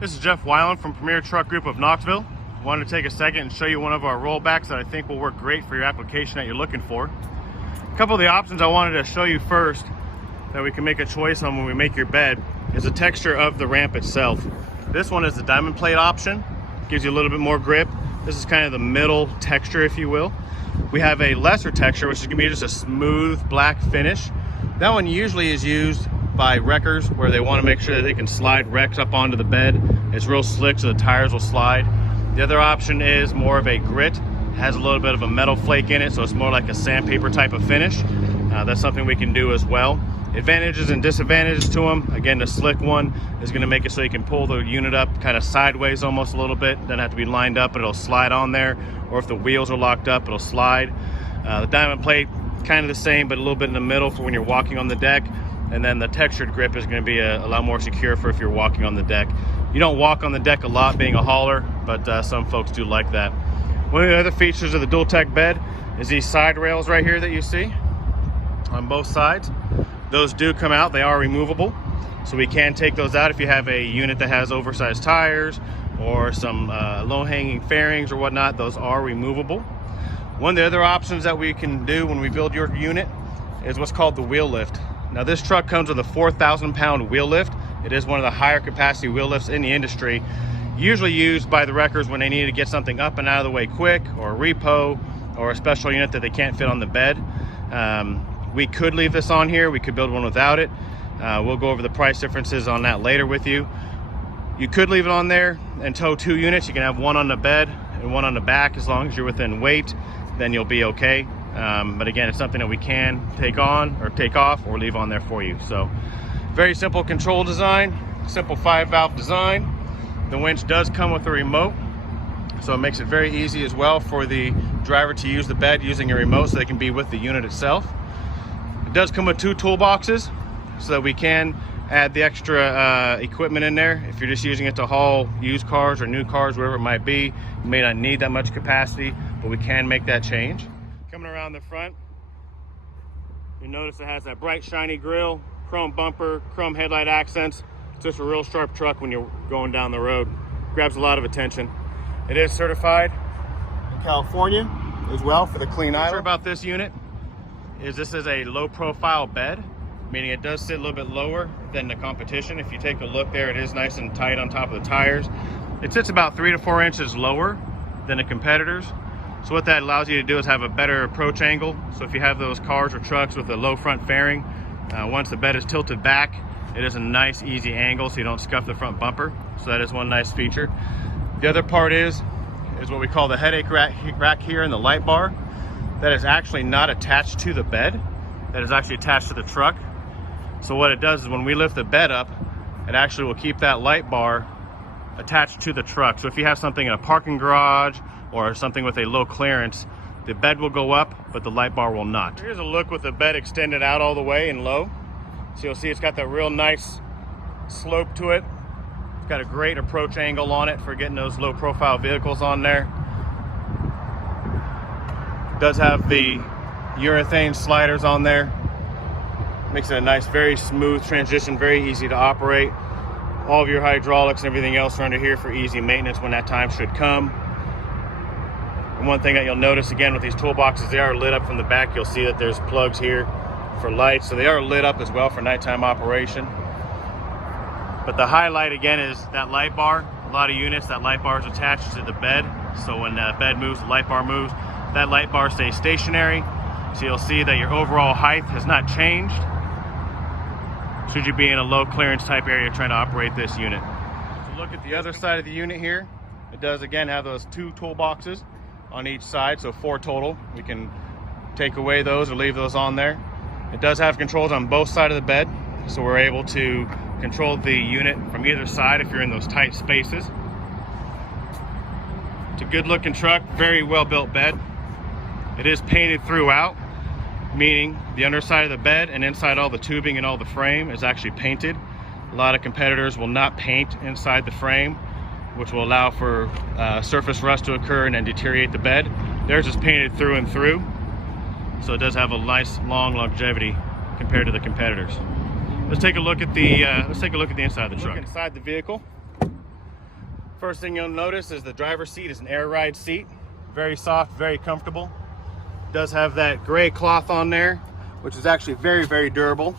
This is Jeff Wieland from Premier Truck Group of Knoxville. I wanted to take a second and show you one of our rollbacks that I think will work great for your application that you're looking for. A couple of the options I wanted to show you first that we can make a choice on when we make your bed is the texture of the ramp itself. This one is the diamond plate option. Gives you a little bit more grip. This is kind of the middle texture, if you will. We have a lesser texture, which is going to be just a smooth black finish. That one usually is used by wreckers where they want to make sure that they can slide wrecks up onto the bed. It's real slick, so the tires will slide. The other option is more of a grit. It has a little bit of a metal flake in it, so it's more like a sandpaper type of finish. That's something we can do as well. Advantages and disadvantages to them. Again, the slick one is going to make it so you can pull the unit up kind of sideways almost a little bit. Doesn't have to be lined up, but it'll slide on there. Or if the wheels are locked up, it'll slide. The diamond plate, kind of the same, but a little bit in the middle for when you're walking on the deck. And then the textured grip is going to be a lot more secure for if you're walking on the deck. You don't walk on the deck a lot being a hauler, but some folks do like that. One of the other features of the dual tech bed is these side rails right here that you see on both sides. Those do come out, they are removable. So we can take those out if you have a unit that has oversized tires or some low-hanging fairings or whatnot. Those are removable. One of the other options that we can do when we build your unit is what's called the wheel lift. Now this truck comes with a 4,000 pound wheel lift. It is one of the higher capacity wheel lifts in the industry, usually used by the wreckers when they need to get something up and out of the way quick, or a repo, or a special unit that they can't fit on the bed. We could leave this on here, we could build one without it. We'll go over the price differences on that later with you. You could leave it on there and tow 2 units. You can have one on the bed and one on the back. As long as you're within weight, then you'll be okay. But again, it's something that we can take on or take off or leave on there for you. So very simple control design, simple 5-valve design. The winch does come with a remote, so it makes it very easy as well for the driver to use the bed using a remote, so they can be with the unit itself. It does come with 2 toolboxes, so that we can add the extra equipment in there. If you're just using it to haul used cars or new cars, wherever it might be, you may not need that much capacity, but we can make that change. Coming around the front, you notice it has that bright shiny grille, chrome bumper, chrome headlight accents. It's just a real sharp truck when you're going down the road. Grabs a lot of attention. It is certified in California as well for the clean idle. Sure about this unit is this is a low profile bed, meaning it does sit a little bit lower than the competition. If you take a look there, it is nice and tight on top of the tires. It sits about 3 to 4 inches lower than the competitors. So what that allows you to do is have a better approach angle. So if you have those cars or trucks with a low front fairing, once the bed is tilted back, it is a nice easy angle so you don't scuff the front bumper. So that is one nice feature. The other part is what we call the headache rack here in the light bar. That is actually not attached to the bed. That is actually attached to the truck. So what it does is when we lift the bed up, it actually will keep that light bar attached to the truck. So if you have something in a parking garage or something with a low clearance, the bed will go up, but the light bar will not. Here's a look with the bed extended out all the way and low. So you'll see it's got that real nice slope to it. It's got a great approach angle on it for getting those low profile vehicles on there. It does have the urethane sliders on there. Makes it a nice, very smooth transition, very easy to operate. All of your hydraulics and everything else are under here for easy maintenance when that time should come. And one thing that you'll notice again with these toolboxes, they are lit up from the back. You'll see that there's plugs here for lights, so they are lit up as well for nighttime operation. But the highlight again is that light bar. A lot of units, that light bar is attached to the bed, so when the bed moves, the light bar moves. That light bar stays stationary, so you'll see that your overall height has not changed should you be in a low clearance type area trying to operate this unit. So look at the other side of the unit here. It does again have those 2 toolboxes on each side, so 4 total. We can take away those or leave those on there. It does have controls on both sides of the bed, so we're able to control the unit from either side if you're in those tight spaces. It's a good looking truck, very well built bed. It is painted throughout, meaning the underside of the bed and inside all the tubing and all the frame is actually painted. A lot of competitors will not paint inside the frame, which will allow for surface rust to occur and then deteriorate the bed. Theirs is painted through and through, so it does have a nice long longevity compared to the competitors. Let's take a look at the inside of the truck. Look inside the vehicle. First thing you'll notice is the driver's seat is an air ride seat. Very soft, very comfortable. It does have that gray cloth on there, which is actually very, very durable.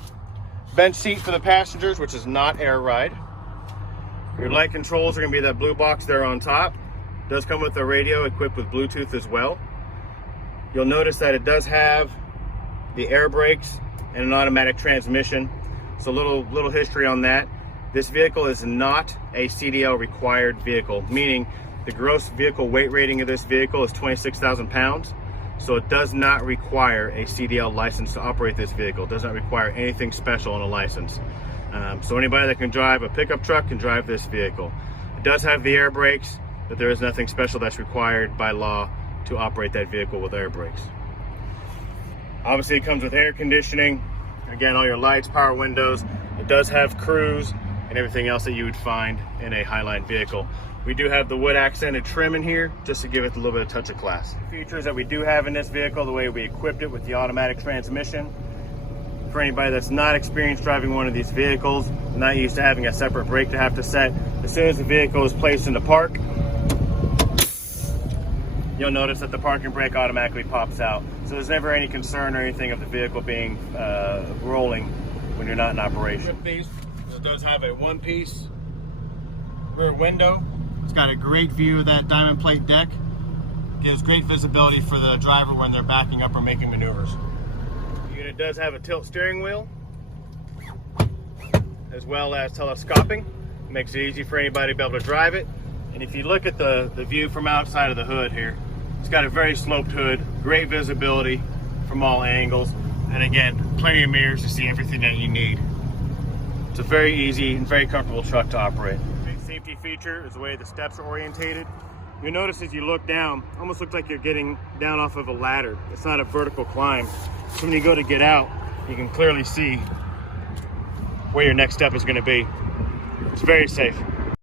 Bench seat for the passengers, which is not air ride. Your light controls are going to be that blue box there on top. It does come with a radio equipped with Bluetooth as well. You'll notice that it does have the air brakes and an automatic transmission. So a little history on that. This vehicle is not a CDL required vehicle, meaning the gross vehicle weight rating of this vehicle is 26,000 pounds. So it does not require a CDL license to operate this vehicle. It does not require anything special on a license. So anybody that can drive a pickup truck can drive this vehicle. It does have the air brakes, but there is nothing special that's required by law to operate that vehicle with air brakes. Obviously it comes with air conditioning. Again, all your lights, power windows. It does have cruise and everything else that you would find in a Highline vehicle. We do have the wood accented trim in here just to give it a little bit of touch of class. Features that we do have in this vehicle, the way we equipped it with the automatic transmission. For anybody that's not experienced driving one of these vehicles, not used to having a separate brake to have to set, as soon as the vehicle is placed into park, you'll notice that the parking brake automatically pops out. So there's never any concern or anything of the vehicle being rolling when you're not in operation. It does have a one-piece rear window. It's got a great view of that diamond plate deck. Gives great visibility for the driver when they're backing up or making maneuvers. The unit does have a tilt steering wheel, as well as telescoping. Makes it easy for anybody to be able to drive it. And if you look at the view from outside of the hood here, it's got a very sloped hood, great visibility from all angles, and again, plenty of mirrors to see everything that you need. It's a very easy and very comfortable truck to operate. Big safety feature is the way the steps are orientated. You'll notice as you look down, almost looks like you're getting down off of a ladder. It's not a vertical climb. So when you go to get out, you can clearly see where your next step is going to be. It's very safe.